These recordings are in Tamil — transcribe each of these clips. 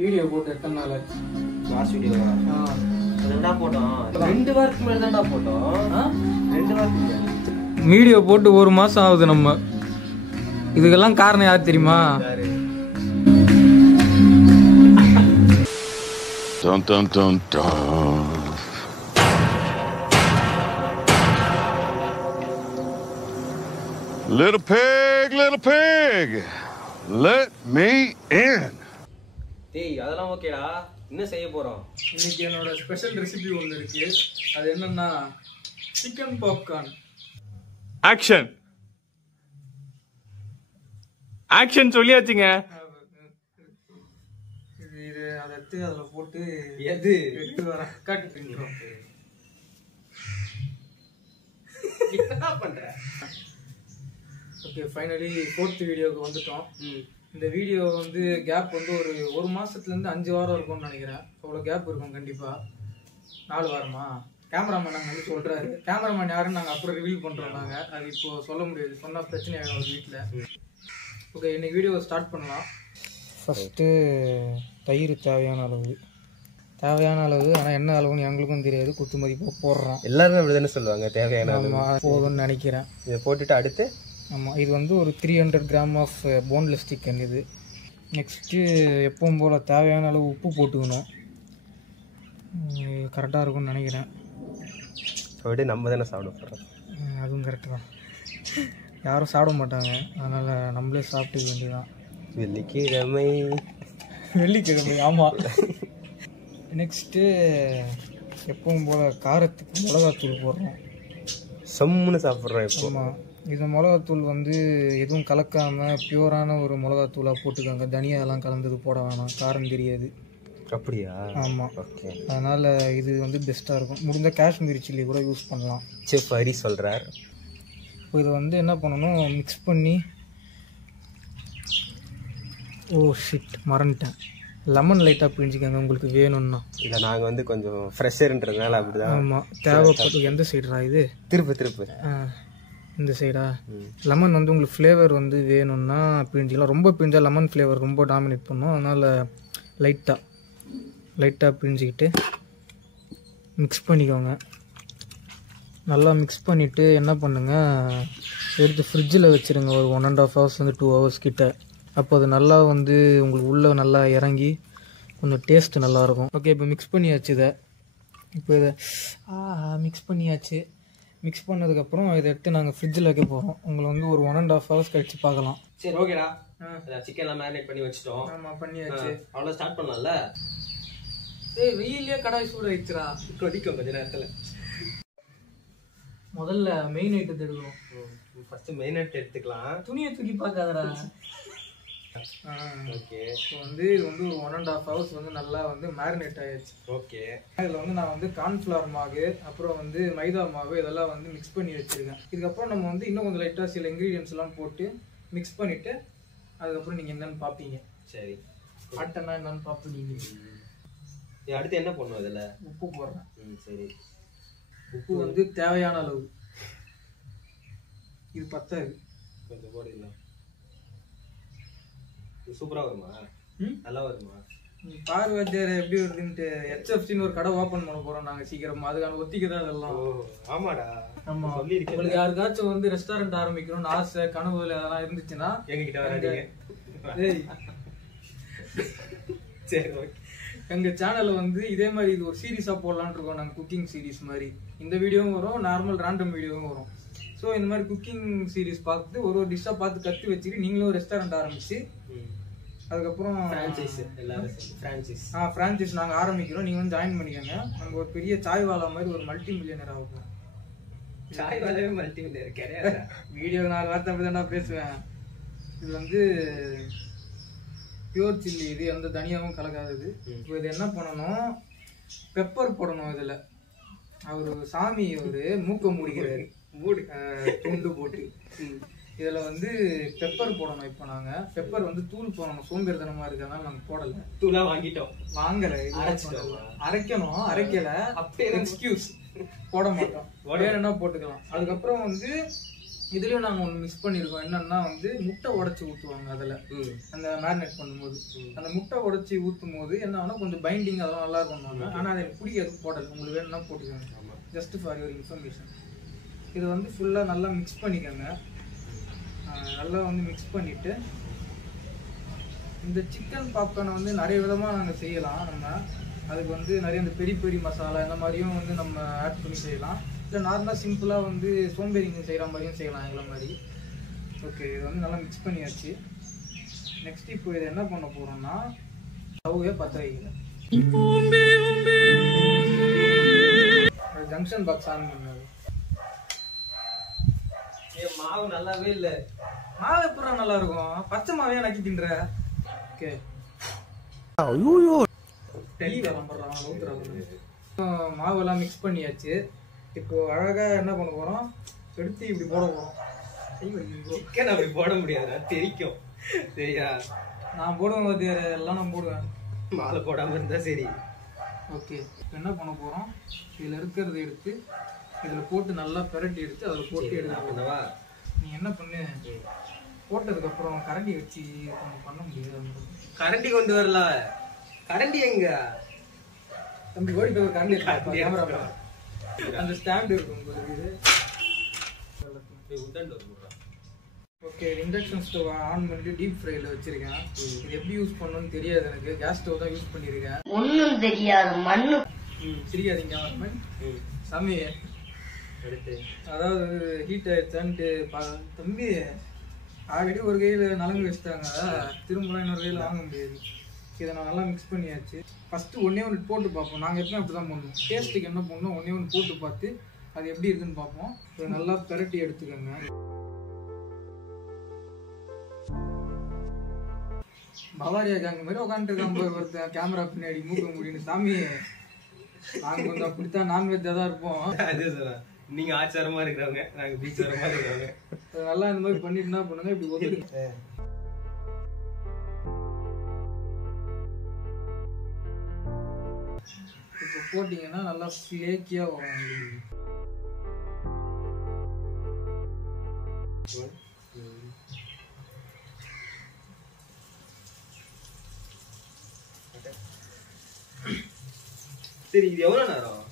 வீடியோ போட்டு எத்தனை நாள் ஆச்சு? லாஸ்ட் வீடியோவா? ரெண்டா போட்டோம். 2 வாரத்துக்கு முன்னாடி தான்டா போட்டோம். 2 வாரத்துக்கு முன்னாடி வீடியோ போட்டு 1 மாசம் ஆகுது. நம்ம இதுக்கெல்லாம் காரணம் யார் தெரியுமா? Dun dun dun dun. Little pig, let me in. டேய் அதெல்லாம் ஓகேடா. என்ன செய்ய போறோம்? இன்னைக்கு என்னோட ஸ்பெஷல் ரெசிபி ஒன்று இருக்கு. அது என்னன்னா சிக்கன் பாப்கார்ன். ஆக்ஷன் ஆக்ஷன் சொல்லியாச்சுங்க. இது அதை எடுத்து அதில் போட்டு எது எடுத்து வரேன். காட்டு பிடிக்கிறோம். என்ன பண்ற? ஓகே, ஃபைனலி 4th வீடியோவுக்கு வந்துட்டோம். இந்த வீடியோ வந்து கேப் வந்து ஒரு மாசத்துலேருந்து 5 வாரம் இருக்கும்னு நினைக்கிறேன். அவ்வளோ கேப் இருக்கும் கண்டிப்பாக. 4 வாரமா? கேமராமேன் நாங்கள் வந்து சொல்கிறாரு. கேமராமேன் யாருன்னு நாங்கள் அப்புறம் ரிவீல் பண்ணுறோம். நாங்கள் அது இப்போ சொல்ல முடியாது. சொன்னால் பிரச்சனை ஆகிடும் ஒரு வீட்டில். ஓகே, இன்னைக்கு வீடியோவை ஸ்டார்ட் பண்ணலாம். ஃபஸ்ட்டு தயிர் தேவையான அளவு. ஆனால் என்ன அளவுன்னு எங்களுக்கும் தெரியாது. குத்து மதிப்பாக போடுறோம். எல்லாருமே அப்படிதானே சொல்லுவாங்க. தேவையான போதும்னு நினைக்கிறேன். இதை போட்டுட்டு அடுத்து ஆமாம், இது வந்து ஒரு 300 கிராம் ஆஃப் போன்லெஸ் சிக்கன் இது. நெக்ஸ்ட்டு எப்பவும் போல் தேவையான அளவு உப்பு போட்டுக்கணும். கரெக்டாக இருக்கும்னு நினைக்கிறேன். அப்படியே நம்ம தானே சாப்பிட போகிறோம். அதுவும் கரெக்டு தான். யாரும் சாப்பிட மாட்டாங்க, அதனால் நம்மளே சாப்பிட்டுக்க வேண்டியதான். வெள்ளிக்கிழமை ஆமாம். நெக்ஸ்ட்டு எப்பவும் போல் காரத்துக்கு மிளகாத்தூள் போடுறோம். சம்முன்னு சாப்பிட்றோம் இப்போ. ஆமாம், இந்த மிளகாத்தூள் வந்து எதுவும் கலக்காமல் பியூரான ஒரு மிளகாத்தூளாக போட்டுக்காங்க. தனியாலாம் கலந்தது போட வேணாம், காரம் தெரியாது. அப்படியா? ஆமாம், ஓகே. அதனால் இது வந்து பெஸ்ட்டாக இருக்கும். முடிஞ்ச காஷ்மீரி சில்லி கூட யூஸ் பண்ணலாம். செஃப் ஹரி சொல்கிறார். இப்போ இதை வந்து என்ன பண்ணணும், மிக்ஸ் பண்ணி. ஓ ஷிட், மறந்துட்டேன். லெமன் லைட்டாக பிழிஞ்சிக்கோங்க உங்களுக்கு வேணும்னா. இல்லை, நாங்கள் வந்து கொஞ்சம் ஃப்ரெஷ்ஷருன்றதுனால அப்படி தான். ஆமாம், தேவைப்பட்டு. எந்த சைடுடா இது? திருப்பு இந்த சைடா? லெமன் வந்து உங்களுக்கு ஃப்ளேவர் வந்து வேணும்னா பிழிஞ்சிக்கலாம். ரொம்ப பிழிஞ்சா லெமன் ஃப்ளேவர் ரொம்ப டாமினேட் பண்ணும். அதனால் லைட்டாக பிழிஞ்சிக்கிட்டு மிக்ஸ் பண்ணிக்கோங்க. நல்லா மிக்ஸ் பண்ணிவிட்டு என்ன பண்ணுங்கள், எடுத்து ஃப்ரிட்ஜில் வச்சுருங்க ஒரு 1.5 hours வந்து 2 hours கிட்ட. அப்போ அது நல்லா வந்து உங்களுக்கு உள்ளே நல்லா இறங்கி கொஞ்சம் டேஸ்ட்டு நல்லாயிருக்கும். ஓகே, இப்போ மிக்ஸ் பண்ணியாச்சு. இப்போ இதை மிக்ஸ் பண்ணியாச்சு. மிக்ஸ் பண்ணதுக்கப்புறம் இதை எடுத்து நாங்கள் ஃப்ரிட்ஜில் வைக்க போகிறோம். உங்களை வந்து ஒரு 1.5 hours கழித்து பார்க்கலாம். சரி, ஓகேடா. சிக்கன்லாம் மேரினேட் பண்ணி வச்சுட்டோம். ஆமாம், பண்ணியாச்சு. அவ்வளோ ஸ்டார்ட் பண்ணலாம்ல? வெயிலே கடாய் சூடு ஆயிடுச்சுரா. கொதிக்கும் கொஞ்ச நேரத்தில். முதல்ல மெயின் ஐட்டத்தை எடுக்கணும். ஃபஸ்ட்டு மெயின் ஐட்டம் எடுத்துக்கலாம். துணியை தூக்கி பார்க்காதடா. ஓகே, இப்போ வந்து இது வந்து ஒரு 1.5 hours வந்து நல்லா வந்து மேரினேட் ஆயிடுச்சு. ஓகே. இதில் வந்து நான் வந்து கார்ன்ஃப்ளவர் மாவு, அப்புறம் வந்து மைதா மாவு இதெல்லாம் வந்து மிக்ஸ் பண்ணி வச்சுருக்கேன். இதுக்கப்புறம் நம்ம வந்து இன்னும் கொஞ்சம் லைட்டாக சில இன்க்ரீடியன்ஸ் எல்லாம் போட்டு மிக்ஸ் பண்ணிவிட்டு அதுக்கப்புறம் நீங்கள் என்னென்னு பார்ப்பீங்க. சரி, ஆட்டனா என்னன்னு பார்ப்பீங்க. அடுத்து என்ன பண்ணுவோம்? இதில் உப்பு போடுறேன். சரி, உப்பு வந்து தேவையான அளவு. இது பத்தாது, கொஞ்சம் போடுங்களா? சூப்பராக வருமா? நல்லா வருமா? பார்வதியார் எப்படி வருதுன்ட்டு HFCன்னு ஒரு கடை ஓப்பன் பண்ண போகிறோம் நாங்கள் சீக்கிரமா. அதுக்கான ஒத்திக்கை தான் இதெல்லாம். ஆமாடா. ஆமாம், உங்களுக்கு யாருக்காச்சும் வந்து ரெஸ்டாரண்ட் ஆரம்பிக்கணும்னு ஆசை, கனவுல அதெல்லாம் இருந்துச்சுன்னா எங்ககிட்ட வராதீங்க. சரி, ஓகே. எங்கள் சேனலில் வந்து இதே மாதிரி இது ஒரு சீரீஸாக போடலான்னு இருக்கோம். நாங்கள் குக்கிங் சீரீஸ் மாதிரி. இந்த வீடியோவும் வரும், நார்மல் ரேண்டம் வீடியோவும் வரும். ஸோ இந்த மாதிரி குக்கிங் சீரீஸ் பார்த்து ஒரு டிஷ்ஷாக பார்த்து கற்று வச்சுட்டு நீங்களும் ரெஸ்டாரண்ட் ஆரம்பிச்சு அதுக்கப்புறம் ஃப்ரான்ச்சைஸ் நாங்கள் ஆரம்பிக்கிறோம். நீங்கள் வந்து ஜாயின் பண்ணிக்கோங்க. நம்ம ஒரு பெரிய சாய்வாலா மாதிரி ஒரு மல்டி மில்லியனர் ஆகும். சாய்வாலாவே மல்டி மில்லியனர் கிடையாது. வீடியோ 4 வார்த்தை அப்படி தான் நான் பேசுவேன். இது வந்து பியூர் சில்லி, இது எந்த தனியாகவும் கலக்காதது. இப்போ இது என்ன பண்ணணும், பெப்பர் போடணும். இதில் அவர் சாமி மூக்க மூடிக்கிறாரு, துண்டு போட்டு. இதில் வந்து பெப்பர் போடணும். இப்போ நாங்கள் பெப்பர் வந்து தூள் போடணும். சோம்பேறித்தனமாக இருக்கிறதுனால நாங்கள் போடலை. தூளாக வாங்கலை, அரைக்கணும். அரைக்கலை, அப்படியே எக்ஸ்கியூஸ் போட மாட்டோம். வேணும்னா போட்டுக்கலாம். அதுக்கப்புறம் வந்து இதுலயும் நாங்க ஒண்ணு மிஸ் பண்ணிருக்கோம். என்னன்னா வந்து முட்டை உடைச்சு ஊத்துவாங்க அதுல, அந்த மேரினேட் பண்ணும்போது. அந்த முட்டை உடைச்சி ஊத்தும் போது என்ன ஆனா கொஞ்சம் பைண்டிங் அதெல்லாம் நல்லா இருக்கும்வாங்க. ஆனா அது எனக்கு பிடிக்காது, போடல. உங்களுக்கு வேணும்னா போட்டுக்கோங்க, ஜஸ்ட் ஃபார் யுவர் இன்ஃபர்மேஷன். இது வந்து ஃபுல்லா நல்லா மிக்ஸ் பண்ணிக்கோங்க. நல்லா வந்து மிக்ஸ் பண்ணிட்டு இந்த சிக்கன் பாப்கார்னை வந்து நிறைய விதமா நாங்க செய்யலாம். நம்ம அதுக்கு வந்து நிறைய இந்த பெரி பெரி மசாலா இந்த மாதிரியும் வந்து நம்ம ஆட் பண்ணி செய்யலாம். இல்லை நார்மலாக சிம்பிளாக வந்து சோம்பேறிங்க செய்கிற மாதிரியும் செய்யலாம் எங்களை மாதிரி. ஓகே, இது வந்து நல்லா மிக்ஸ் பண்ணியாச்சு. நெக்ஸ்ட் இப்போ இதை என்ன பண்ண போகிறோம்னா ஸ்டவ்வே பற்ற வைக்கிறேன். ஜங்ஷன் பாக்ஸ் ஆன் பண்ணது. மாவு நல்லாவே இல்லை. மாவு எப்படா நல்லா இருக்கும்? பச்சை மாவே நக்கி தின்ற. ஓகே, மாவெல்லாம் மிக்ஸ் பண்ணியாச்சு. இப்போ அழகா என்ன பண்ண போறோம், எடுத்து இப்படி போட போறோம். சிக்கன் அப்படி போட முடியாது, தெரிக்கும். சரியா? நான் போடுவேன் பாத்தியா, எல்லாம் நான் போடுவேன். மாலை போடாம இருந்தா சரி. ஓகே, என்ன பண்ண போறோம், இதுல இருக்கிறத எடுத்து இதுல போட்டு நல்லா பெரட்டி எடுத்து அதில் போட்டு எடுத்துவா. நீ என்ன பண்ணு, போட்டதுக்கு அப்புறம் கரண்டி வச்சு பண்ண முடியாது. கரண்டி கொண்டு வரல. கரண்டி எங்க தம்பி? ஓடி போய் கரண்டி கேமரா அந்த ஸ்டாண்ட் இருக்கும் உங்களுக்கு. ஓகே, இண்டக்ஷன் ஸ்டவ் ஆன் பண்ணிட்டு டீப் ஃப்ரைல வச்சிருக்கேன். இது எப்படி யூஸ் பண்ணணும்னு தெரியாது எனக்கு. கேஸ் ஸ்டவ் தான் யூஸ் பண்ணிருக்கேன். ஒன்னும் தெரியாது, மண்ணு. சிரிக்காதீங்க சாமி. அதாவது ஹீட் ஆயிடுச்சான்ட்டு தம்பி ஆல்ரெடி ஒரு கையில் நலங்கு வச்சுட்டாங்க, திரும்பலாம் இன்னொரு கையில் வாங்க முடியாது. இதை நான் நல்லா மிக்ஸ் பண்ணியாச்சு. ஃபஸ்ட்டு ஒன்றே ஒன்று போட்டு பார்ப்போம். நாங்கள் எப்பவும் அப்படி தான் பண்ணுவோம். டேஸ்ட்டுக்கு என்ன பண்ணணும், ஒன்றே ஒன்று போட்டு பார்த்து அது எப்படி இருக்குன்னு பார்ப்போம். இதை நல்லா பெரட்டி எடுத்துக்கோங்க. பவாரியா கேங்க மாதிரி உட்காந்துருக்காங்க ஒருத்தன் கேமரா பின்னாடி மூக்க முடியும். சாமி நாங்கள் கொஞ்சம் அப்படித்தான் நான்வெஜ்ஜாக தான் இருப்போம். அதே சார், நீங்க ஆச்சாரமா இருக்கிறவங்க, நாங்க பீச்சாரமா இருக்கிறவங்க. நல்லா இந்த மாதிரி பண்ணிட்டு என்ன பண்ணுங்க, இப்படி ஒதுங்க. இப்போ போட்டீங்கன்னா நல்லா ஃபிளேக்கியா வரும். சரி, இது எவ்வளவு நேரம்?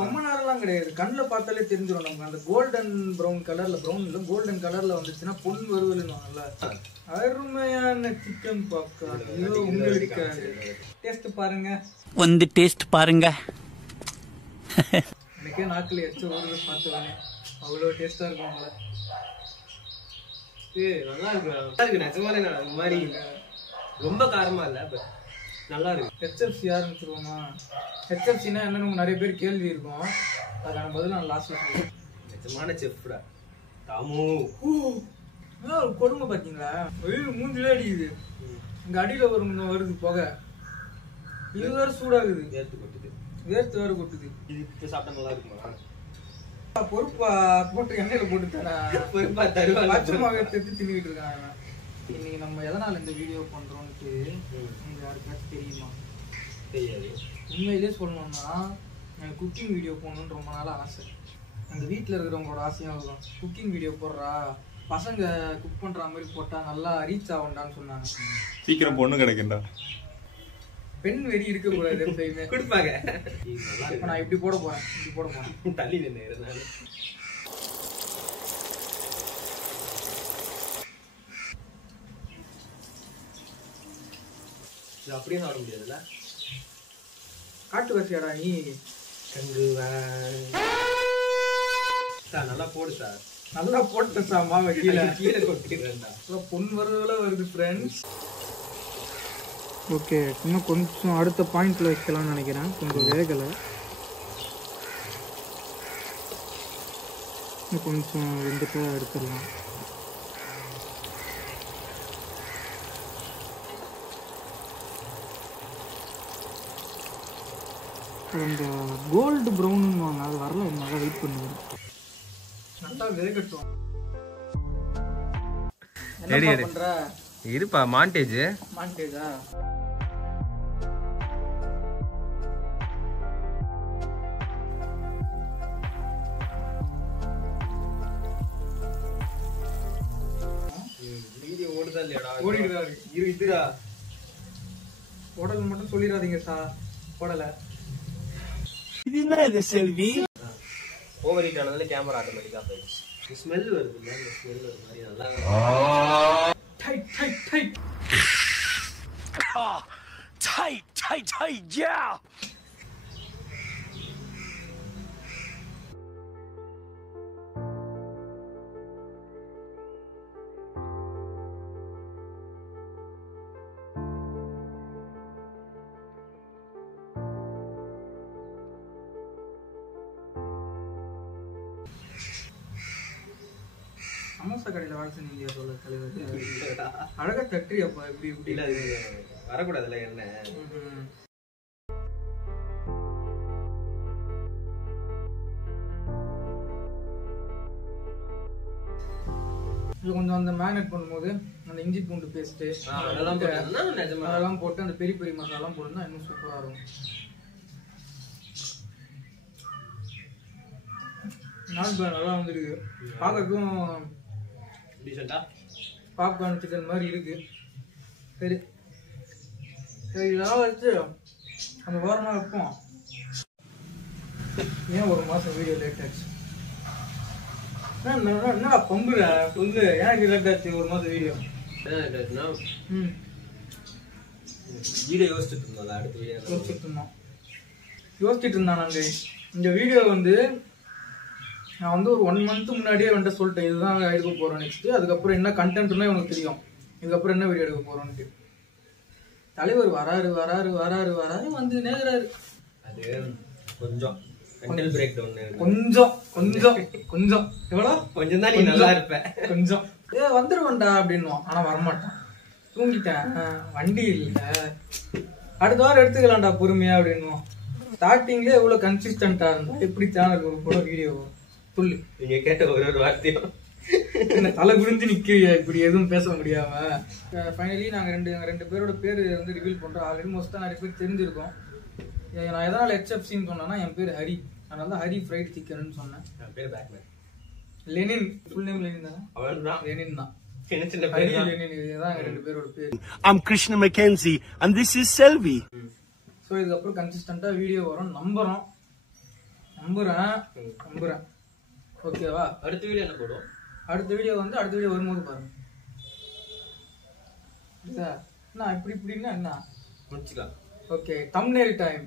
ரொம்ப நேரம்லாம் கிடையாது, கண்ணில் பார்த்தாலே தெரிஞ்சிடும் நமக்கு. அந்த கோல்டன் ப்ரௌன் கலர்ல, ப்ரௌன் இல்லை கோல்டன் கலர்ல வந்துச்சுன்னா பொன் வறுவல்னுவாங்கல்ல, அருமையான சிக்கன் பாப்கார்ன். ஐயோ, உங்களுக்கு டேஸ்ட் பாருங்க, வந்து டேஸ்ட் பாருங்க. எனக்கே நாக்கில் எச்ச ஊருக்கு பார்த்தவனே அவ்வளோ டேஸ்டா இருக்கும். நல்லா இருக்கு நிஜமாலே. அது மாதிரி ரொம்ப காரமா இல்ல, நல்லா இருக்கு. ஹெச்எஃப்சி ஆரம்பிச்சிருவோமா? ஹெச்எஃப்சினா என்னன்னு நிறைய பேர் கேள்வி இருக்கும், அதுக்கான பதில் நான் லாஸ்ட்ல சொல்லுவேன். நிஜமான செஃப்டா தாமு. கொடுமை பாத்தீங்களா, வெயில் மூஞ்சிலே அடிக்குது. இங்க அடியில வருது புகை, இது வேற சூடாகுது, வேர்த்து கொட்டுது. வேர்த்து வேற கொட்டுது. இது இப்ப சாப்பிட்டா நல்லா இருக்குமா? பொறுப்பா போட்டு எண்ணெயில போட்டு தானே பொறுப்பா தருவாங்க. பச்சைமாவே எடுத்து தின்னுட்டு இருக்காங்க. இன்னைக்கு நம்ம எதனால இந்த வீடியோ பண்றோம்ட்டு உங்களுக்கு யாருக்காச்சும் தெரியுமா? தெரியாது. உண்மையிலே சொல்லணும்னா எனக்கு குக்கிங் வீடியோ போடணும்னு ரொம்ப நாள் ஆசை. எங்கள் வீட்டில் இருக்கிறவங்களோட ஆசையும் இருக்கும். குக்கிங் வீடியோ போடுறா, பசங்க குக் பண்ணுற மாதிரி போட்டால் நல்லா ரீச் ஆகும்டான்னு சொன்னாங்க. சீக்கிரம் பொண்ணு கிடைக்கும்டா. பெண் வெறி இருக்கக்கூடாது எப்பயுமே. கொடுப்பாங்க. இப்போ நான் இப்படி போட போகிறேன், இப்படி போட போகிறேன். தள்ளி நின்று இருந்தாலும் அப்படியே சாப்பிட முடியாதுல்ல. காட்டு வரிசையாடா நீ. சார் நல்லா போடு சார். நல்லா போட்ட சாமா கீழே கீழே கொட்டிடுறேன்டா. பொன் வரதுல வருது ஃப்ரெண்ட்ஸ். ஓகே, இன்னும் கொஞ்சம் அடுத்த பாயிண்ட்ல வைக்கலாம்னு நினைக்கிறேன். கொஞ்சம் வேகலை, இன்னும் கொஞ்சம் வெந்துட்டா எடுத்துடலாம். அந்த கோல்டு ப்ரௌன்னு வாங்க, அது வரல, நல்லா வெயிட் பண்ணுவேன். நல்லா வேகட்டும். என்ன பண்ற? இருப்பா மாண்டேஜ். மாண்டேஜா? வீடியோ ஓடுதா இல்லையாடா? ஓடிட்டு இருக்கு. இதுடா உடல் மட்டும் சொல்லிடாதீங்க சார், போடல. ஓவர் ஹீட் ஆனதுல கேமரா ஆட்டோமேட்டிக்கா போயிடுச்சு. ஸ்மெல் வருது இல்ல, இந்த ஸ்மெல் ஒரு மாதிரி நல்லா tight tight tight. Tight, tight, tight, yeah! Samosa கடையில வேலை செஞ்சீங்க சொல்ல தலைவர். அழகா தட்டுறியப்பா, இப்படி இப்படி. இல்ல இது வரக்கூடாதுல்ல என்ன. இதுல கொஞ்சம் அந்த மேரினேட் பண்ணும்போது அந்த இஞ்சி பூண்டு பேஸ்ட் அதெல்லாம் போட்டு அந்த பெரிய பெரிய மசாலாம் போட்டுனா இன்னும் சூப்பரா இருக்கும். நாட் நல்லா வந்துருக்கு, பார்க்கறதுக்கும் டீசெண்டா பாப்கார்ன் சிக்கன் மாதிரி இருக்கு. சரி சரி, இதெல்லாம் வச்சு அந்த வாரமாக வைப்போம். ஏன் ஒரு மாதம் வீடியோ லேட் ஆச்சு? என்னடா பம்புற சொல்லு, எனக்கு லேட் ஆச்சு ஒரு மாதம் வீடியோ? வீடியோ யோசிச்சுட்டு இருந்தோம்ல, அடுத்த வீடியோ யோசிச்சுட்டு இருந்தான். நாங்கள் இந்த வீடியோ வந்து நான் வந்து ஒரு 1 month முன்னாடியே வந்துட்டு சொல்லிட்டேன், இதுதான் எடுக்க போகிறோம் நெக்ஸ்ட்டு. அதுக்கப்புறம் என்ன கண்டென்ட்னா எனக்கு தெரியும், இதுக்கப்புறம் என்ன வீடியோ எடுக்க போகிறோன்ட்டு. தலைவர் வராரு வராரு வராரு வராரு வந்து நேராரு. அது கொஞ்சம் மென்டல் பிரேக் டவுன், கொஞ்சம் கொஞ்சம் கொஞ்சம் எவ்வளோ கொஞ்சம் தான் நீ நல்லா இருப்ப. கொஞ்சம் வந்துருவேன்டா அப்படின்னுவான். ஆனால் வரமாட்டான், தூங்கிட்டேன், வண்டி இல்லை, அடுத்த வாரம் எடுத்துக்கலாம்டா பொறுமையா அப்படின்னுவான். ஸ்டார்டிங்லேயே எவ்வளோ கன்சிஸ்டண்டா இருந்தா எப்படி சேனல் கூட வீடியோ சொல்லு. நீங்க கேட்ட ஒரு வார்த்தையும் என்ன தலை குடிஞ்சு நிக்கிறியா இப்படி எதுவும் பேச முடியாம? ஃபைனலி நாங்க ரெண்டு பேரோட பேரு வந்து ரிவீல் பண்றோம். ஆல்ரெடி மோஸ்டா நிறைய பேர் தெரிஞ்சிருக்கோம். நான் எதனால HFCன்னு சொன்னேன்னா, என் பேர் ஹரி, அதனால தான் ஹரி ஃப்ரைட் சிக்கன் சொன்னேன். என் பேர் Batman. Lenin, full name Lenin தானே? அவன்தான் லெனின் தான், சின்ன சின்ன ஹரி பேர் தான். லெனின், இதுதான் எங்க 2 பேரோட பேர். I'm Krishna Mackenzie, and this is Selvi. So இதுக்கப்புறம் கன்சிஸ்டண்டா வீடியோ வரும் நம்புறேன். ஓகேவா? அடுத்த வீடியோ என்ன போடுவோம்? அடுத்த வீடியோ வரும்போது பாருங்க. என்ன இப்படி இப்படின்னா என்ன முடிச்சுக்கலாம். Okay, thumbnail time.